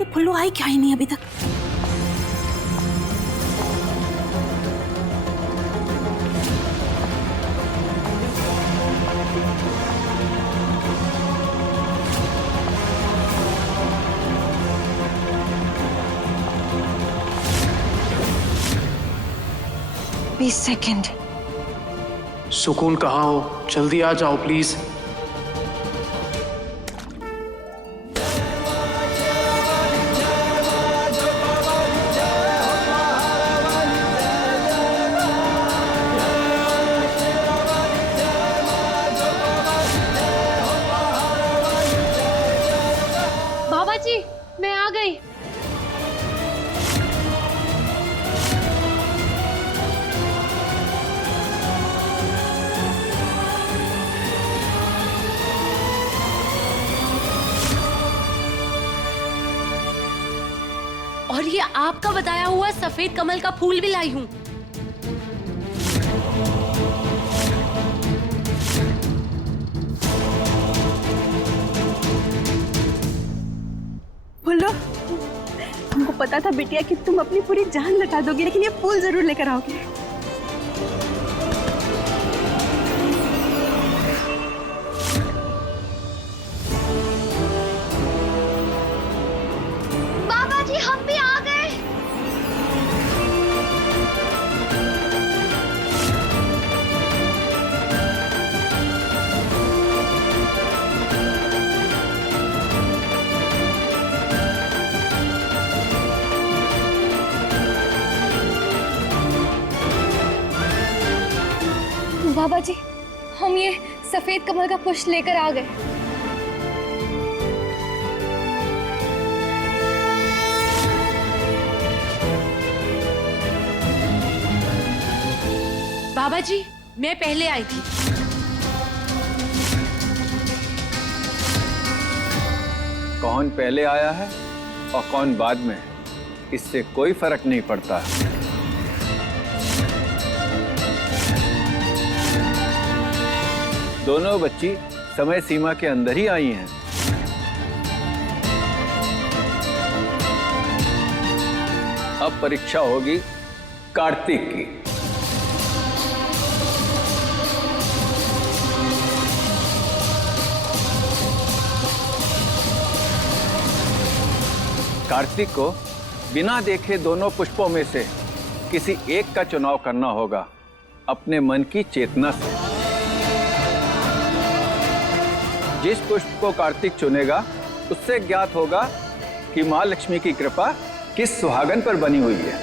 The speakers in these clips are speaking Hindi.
ये फुल्लू आई क्या ही नहीं अभी तक। सेकंड। सुकून कहाँ हो? जल्दी आ जाओ प्लीज। बाबा जी मैं आ गई। और ये आपका बताया हुआ सफेद कमल का फूल भी लाई हूँ। फुल्लू, हमको पता था बिटिया कि तुम अपनी पूरी जान लगा दोगी, लेकिन ये फूल जरूर लेकर आओगे। बाबा जी हम भी आ गए। बाबा जी हम ये सफेद कमल का पुष्प लेकर आ गए। बाबा जी मैं पहले आई थी। कौन पहले आया है और कौन बाद में, इससे कोई फर्क नहीं पड़ता। दोनों बच्ची समय सीमा के अंदर ही आई हैं। अब परीक्षा होगी कार्तिक की। कार्तिक को बिना देखे दोनों पुष्पों में से किसी एक का चुनाव करना होगा अपने मन की चेतना से। जिस पुष्प को कार्तिक चुनेगा उससे ज्ञात होगा कि मां लक्ष्मी की कृपा किस सुहागन पर बनी हुई है।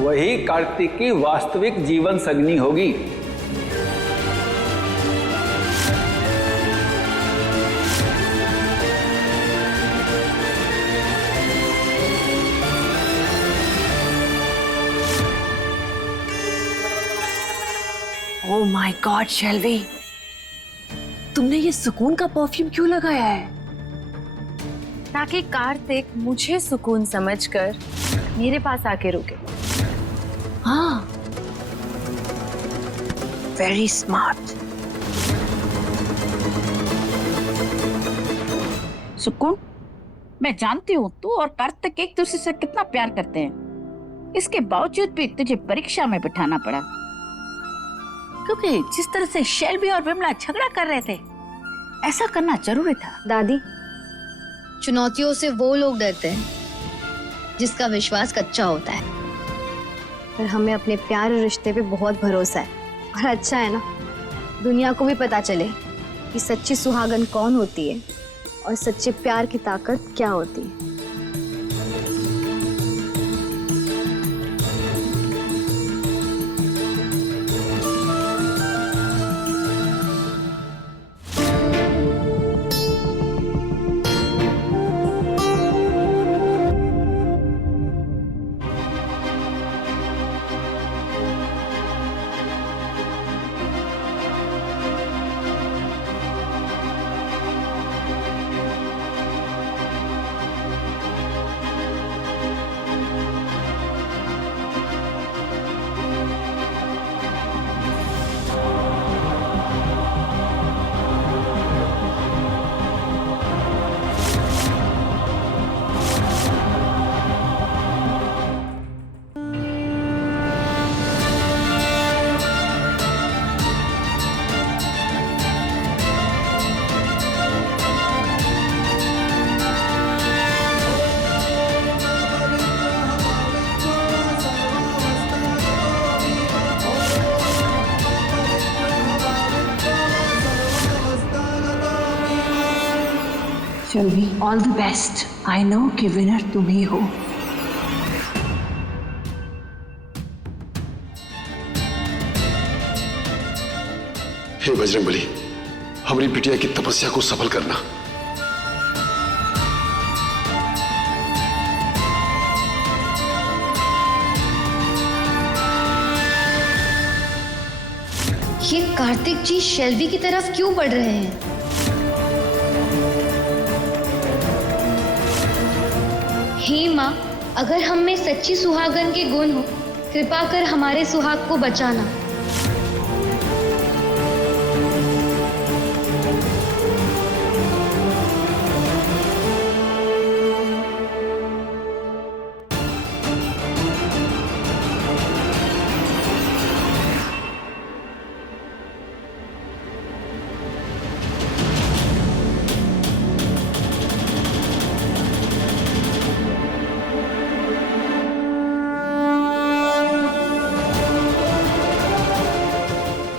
वही कार्तिक की वास्तविक जीवन संगनी होगी। ओह माय गॉड शेल्वी, तुमने ये सुकून का परफ्यूम क्यों लगाया है? ताकि कार्तिक मुझे सुकून समझकर मेरे पास आके रुके। हाँ, वेरी स्मार्ट। सुकून, मैं जानती हूँ तू और कार्तिक एक दूसरे से कितना प्यार करते हैं। इसके बावजूद भी तुझे परीक्षा में बिठाना पड़ा, क्योंकि जिस तरह से शेल्वी और विमला झगड़ा कर रहे थे, ऐसा करना जरूरी था। दादी, चुनौतियों से वो लोग डरते हैं जिसका विश्वास कच्चा होता है। पर हमें अपने प्यार और रिश्ते पे बहुत भरोसा है, और अच्छा है ना, दुनिया को भी पता चले कि सच्ची सुहागन कौन होती है और सच्चे प्यार की ताकत क्या होती है। Shelvi, all the best. I know कि विनर तुम ही हो। हे बजरंगबली, हमारी बिटिया की तपस्या को सफल करना। ये कार्तिक जी शेल्वी की तरफ क्यों बढ़ रहे हैं? हे माँ, अगर हम में सच्ची सुहागन के गुण हो, कृपा कर हमारे सुहाग को बचाना।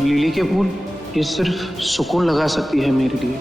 लिली के फूल, ये सिर्फ सुकून लगा सकती है मेरे लिए।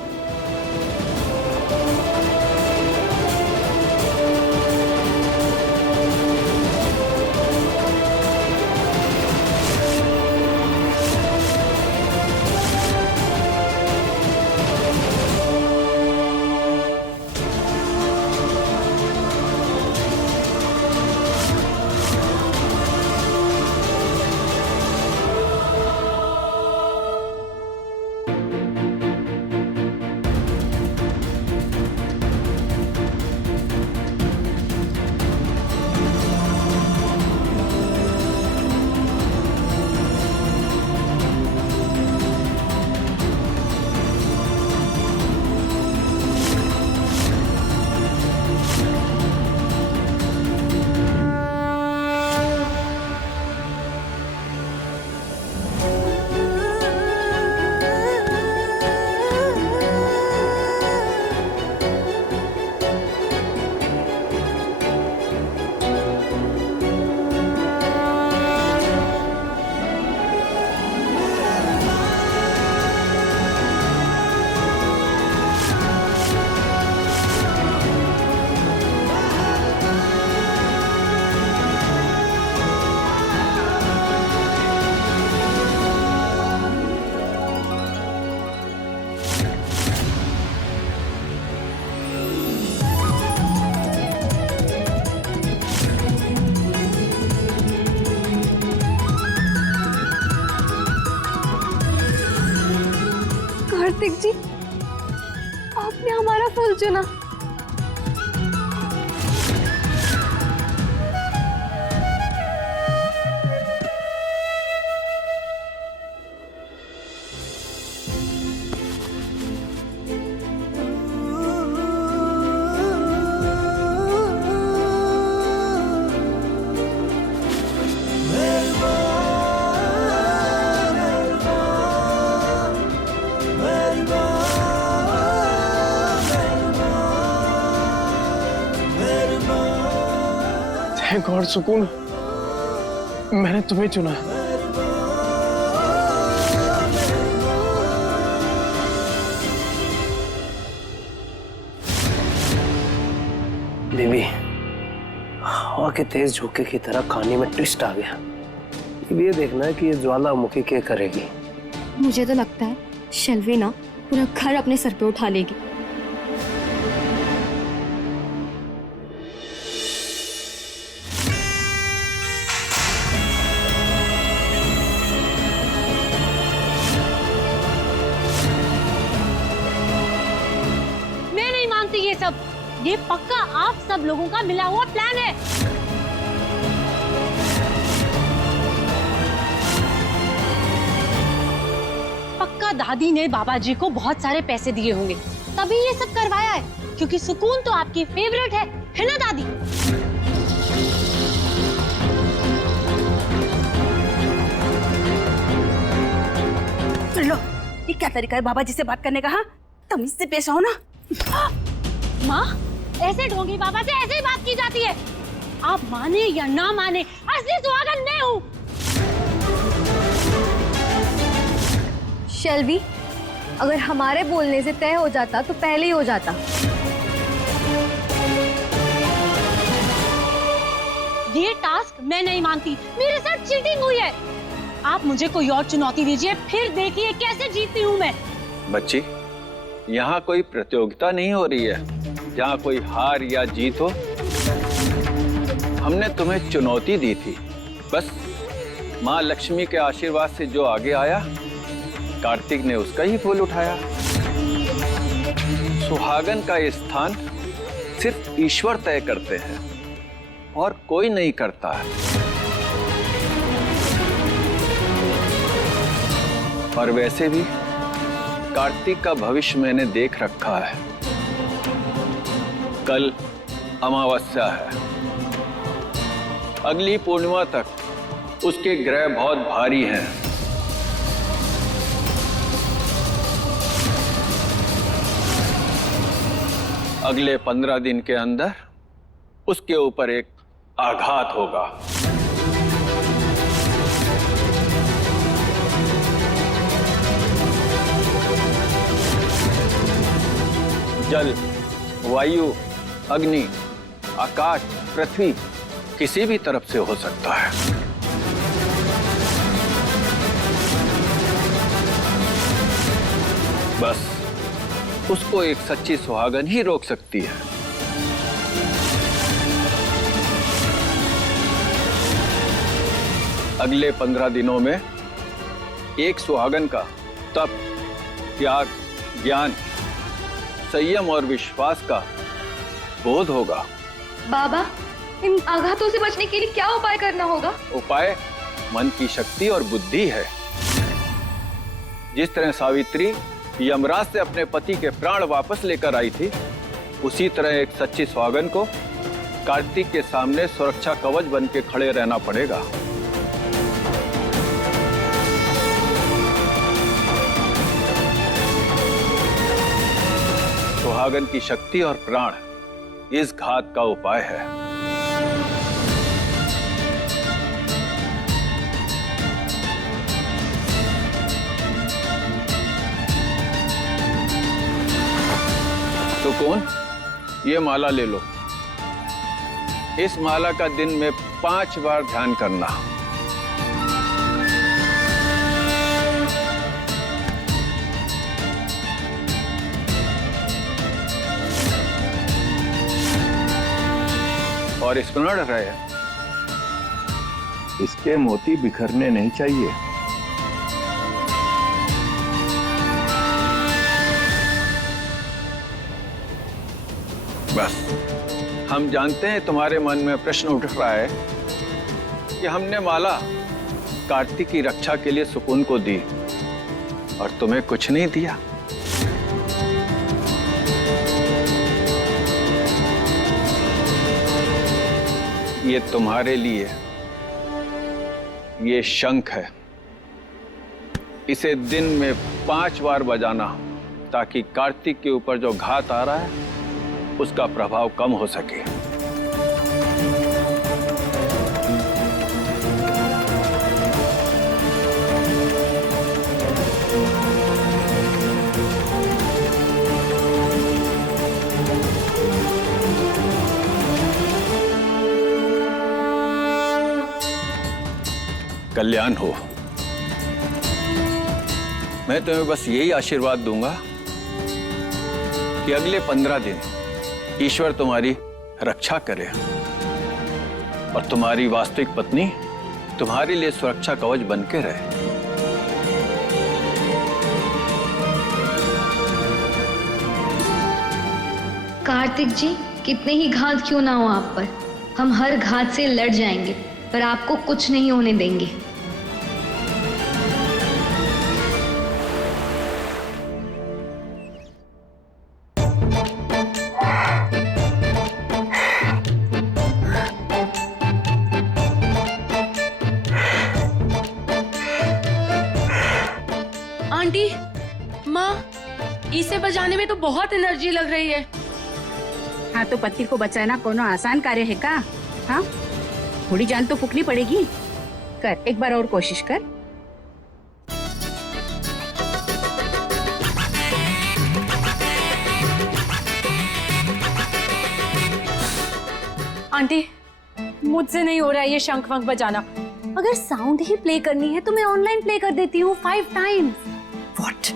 कार्तिक जी, आपने हमारा फूल चुना। थैंक गॉड सुकून, मैंने तुम्हें चुना। बेबी, हवा के तेज झोंके की तरह कहानी में ट्विस्ट आ गया। अब ये देखना है कि ये ज्वालामुखी क्या करेगी। मुझे तो लगता है शेल्वी ना पूरा घर अपने सर पे उठा लेगी। मैं नहीं मानती ये सब। ये पक्का आप सब लोगों का मिला हुआ प्लान है। पक्का दादी ने बाबा जी को बहुत सारे पैसे दिए होंगे, तभी ये सब करवाया है। क्योंकि सुकून तो आपकी फेवरेट है ना दादी? सुन लो, ये क्या तरीका है बाबा जी से बात करने का? हाँ, तमीज से पेश आओ ना। माँ, ऐसे ढोंगी बाबा से ऐसे ही बात की जाती है। आप माने या ना माने, असली सुहागन मैं हूँ। शेल्वी, अगर हमारे बोलने से तय हो जाता तो पहले ही हो जाता। ये टास्क मैं नहीं मानती, मेरे साथ चीटिंग हुई है। आप मुझे कोई और चुनौती दीजिए, फिर देखिए कैसे जीतती हूँ मैं। बच्ची, यहाँ कोई प्रतियोगिता नहीं हो रही है जहाँ कोई हार या जीत हो। हमने तुम्हें चुनौती दी थी, बस माँ लक्ष्मी के आशीर्वाद से जो आगे आया, कार्तिक ने उसका ही फूल उठाया। सुहागन का ये स्थान सिर्फ ईश्वर तय करते हैं और कोई नहीं करता है। और वैसे भी कार्तिक का भविष्य मैंने देख रखा है। कल अमावस्या है, अगली पूर्णिमा तक उसके ग्रह बहुत भारी हैं। अगले 15 दिन के अंदर उसके ऊपर एक आघात होगा। जल, वायु, अग्नि, आकाश, पृथ्वी किसी भी तरफ से हो सकता है। बस उसको एक सच्ची सुहागन ही रोक सकती है। अगले 15 दिनों में एक सुहागन का तप, त्याग, ज्ञान, संयम और विश्वास का बोध होगा। बाबा, इन आघातों से बचने के लिए क्या उपाय करना होगा? उपाय मन की शक्ति और बुद्धि है। जिस तरह सावित्री यमराज से अपने पति के प्राण वापस लेकर आई थी, उसी तरह एक सच्ची सुहागन को कार्तिक के सामने सुरक्षा कवच बन के खड़े रहना पड़ेगा। सुहागन की शक्ति और प्राण इस घात का उपाय है। सुकून, ये माला ले लो। इस माला का दिन में 5 बार ध्यान करना। और स्मरण रहे, इसके मोती बिखरने नहीं चाहिए। बस, हम जानते हैं तुम्हारे मन में प्रश्न उठ रहा है कि हमने माला कार्तिक की रक्षा के लिए सुकून को दी और तुम्हें कुछ नहीं दिया। ये तुम्हारे लिए ये शंख है। इसे दिन में 5 बार बजाना, ताकि कार्तिक के ऊपर जो घात आ रहा है उसका प्रभाव कम हो सके। कल्याण हो। मैं तुम्हें बस यही आशीर्वाद दूंगा कि अगले 15 दिन ईश्वर तुम्हारी रक्षा करे और तुम्हारी वास्तविक पत्नी तुम्हारे लिए सुरक्षा कवच बन के रहे। कार्तिक जी, कितने ही घात क्यों ना हो आप पर, हम हर घात से लड़ जाएंगे, पर आपको कुछ नहीं होने देंगे। आंटी, माँ, इसे बजाने में तो बहुत एनर्जी लग रही है। हाँ, तो पति को बचाना कोनो आसान कार्य है का? हाँ, थोड़ी जान तो फूकनी पड़ेगी। कर, एक बार और कोशिश कर। आंटी, मुझसे नहीं हो रहा है ये शंख वंख बजाना। अगर साउंड ही प्ले करनी है तो मैं ऑनलाइन प्ले कर देती हूँ 5 टाइम्स। व्हाट?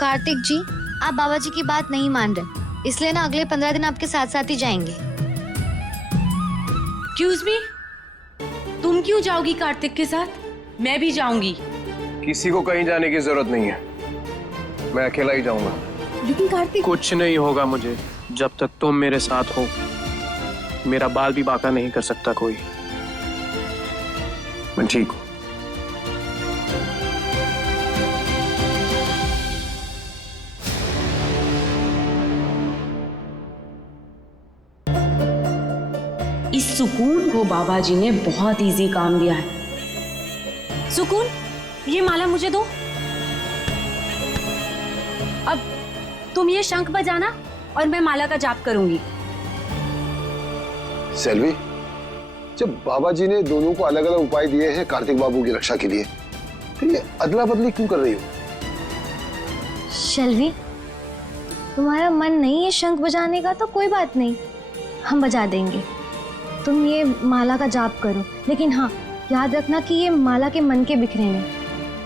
कार्तिक जी, आप बाबा जी की बात नहीं मान रहे, इसलिए ना अगले 15 दिन आपके साथ साथ ही जाएंगे। एक्सक्यूज मी, तुम क्यों जाओगी कार्तिक के साथ? मैं भी जाऊंगी। किसी को कहीं जाने की जरूरत नहीं है, मैं अकेला ही जाऊंगा। लेकिन कार्तिक, कुछ नहीं होगा मुझे जब तक तुम मेरे साथ हो। मेरा बाल भी बांका नहीं कर सकता कोई। मैं ठीक हूं। इस सुकून को बाबा जी ने बहुत इजी काम दिया है। सुकून, ये माला मुझे दो। अब तुम ये शंख बजाना और मैं माला का जाप करूंगी। सेल्वी, जब बाबा जी ने दोनों को अलग अलग उपाय दिए हैं कार्तिक बाबू की रक्षा के लिए, फिर ये अदला बदली क्यों कर रही हो? शैलवी, तुम्हारा मन नहीं है शंख बजाने का तो कोई बात नहीं, हम बजा देंगे। तुम ये माला का जाप करो, लेकिन हाँ याद रखना कि ये माला के मन के बिखरे में।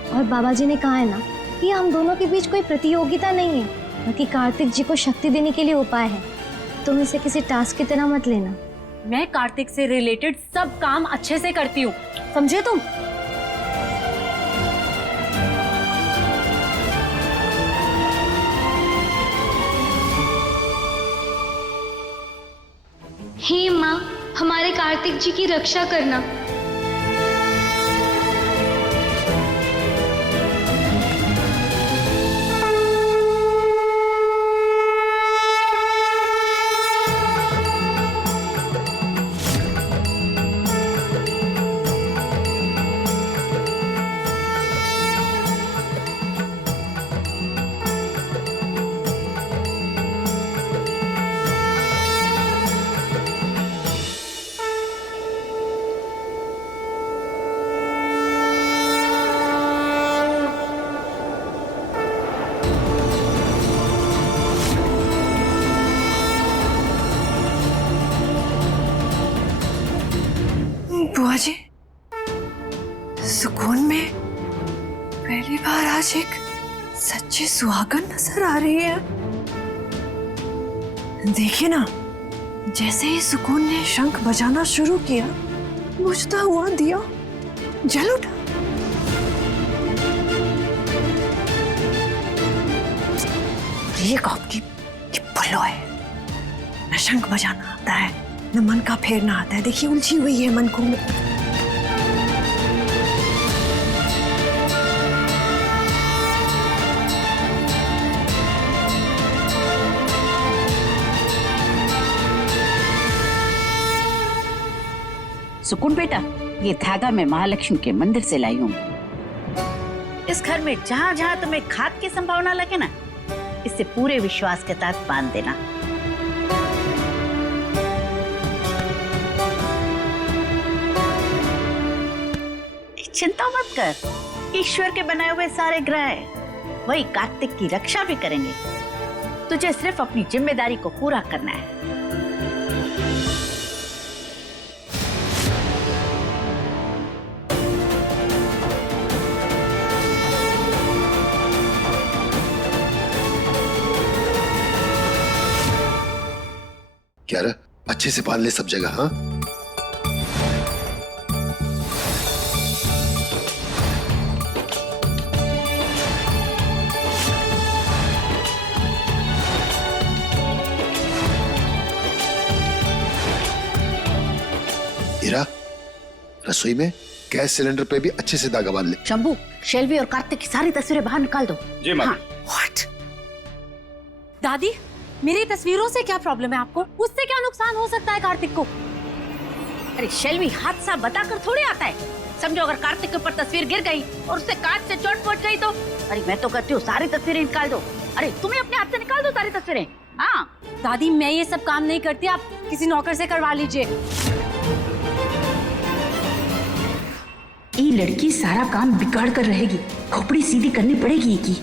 और बाबा जी ने कहा है ना कि हम दोनों के बीच कोई प्रतियोगिता नहीं है, बल्कि कार्तिक जी को शक्ति देने के लिए उपाय है। तुम इसे किसी टास्क की तरह मत लेना। मैं कार्तिक से रिलेटेड सब काम अच्छे से करती हूँ, समझे तुम? हे माँ, हमारे कार्तिक जी की रक्षा करना। बुआ जी, सुकून में पहली बार आज एक सच्ची सुहागन नजर आ रही है। देखिए ना, जैसे ही सुकून ने शंख बजाना शुरू किया, बुझता हुआ दिया जल उठा। ये कब की पुल्लो है, न शंख बजाना आता है, न मन का फेरना आता है। देखिए उलझी हुई है मन को। सुकून बेटा, ये धागा मैं महालक्ष्मी के मंदिर से लाई हूँ। इस घर में जहाँ जहाँ तुम्हें खाद की संभावना लगे ना, इसे पूरे विश्वास के साथ बांध देना। चिंता मत कर, ईश्वर के बनाए हुए सारे ग्रह वही कार्तिक की रक्षा भी करेंगे। तुझे सिर्फ अपनी जिम्मेदारी को पूरा करना है। क्या रहा? अच्छे से बांध ले सब जगह। हाँ, हीरा, रसोई में गैस सिलेंडर पे भी अच्छे से धागा बांध ले। शंभू, शेल्वी और कार्तिक की सारी तस्वीरें बाहर निकाल दो। जी माँ। What? दादी, मेरी तस्वीरों से क्या प्रॉब्लम है आपको? उससे क्या नुकसान हो सकता है कार्तिक को? अरे शेल्वी, हादसा बताकर थोड़ी आता है। समझो अगर कार्तिक के ऊपर तस्वीर गिर गई और उससे कांच से चोट पहुंच गई तो? अरे मैं तो कहती हूँ सारी तस्वीरें निकाल दो। अरे तुम्हें अपने हाथ से निकाल दो सारी तस्वीरें। हाँ दादी, मैं ये सब काम नहीं करती, आप किसी नौकर से करवा लीजिए। ये लड़की सारा काम बिगाड़ कर रहेगी, खोपड़ी सीधी करनी पड़ेगी की।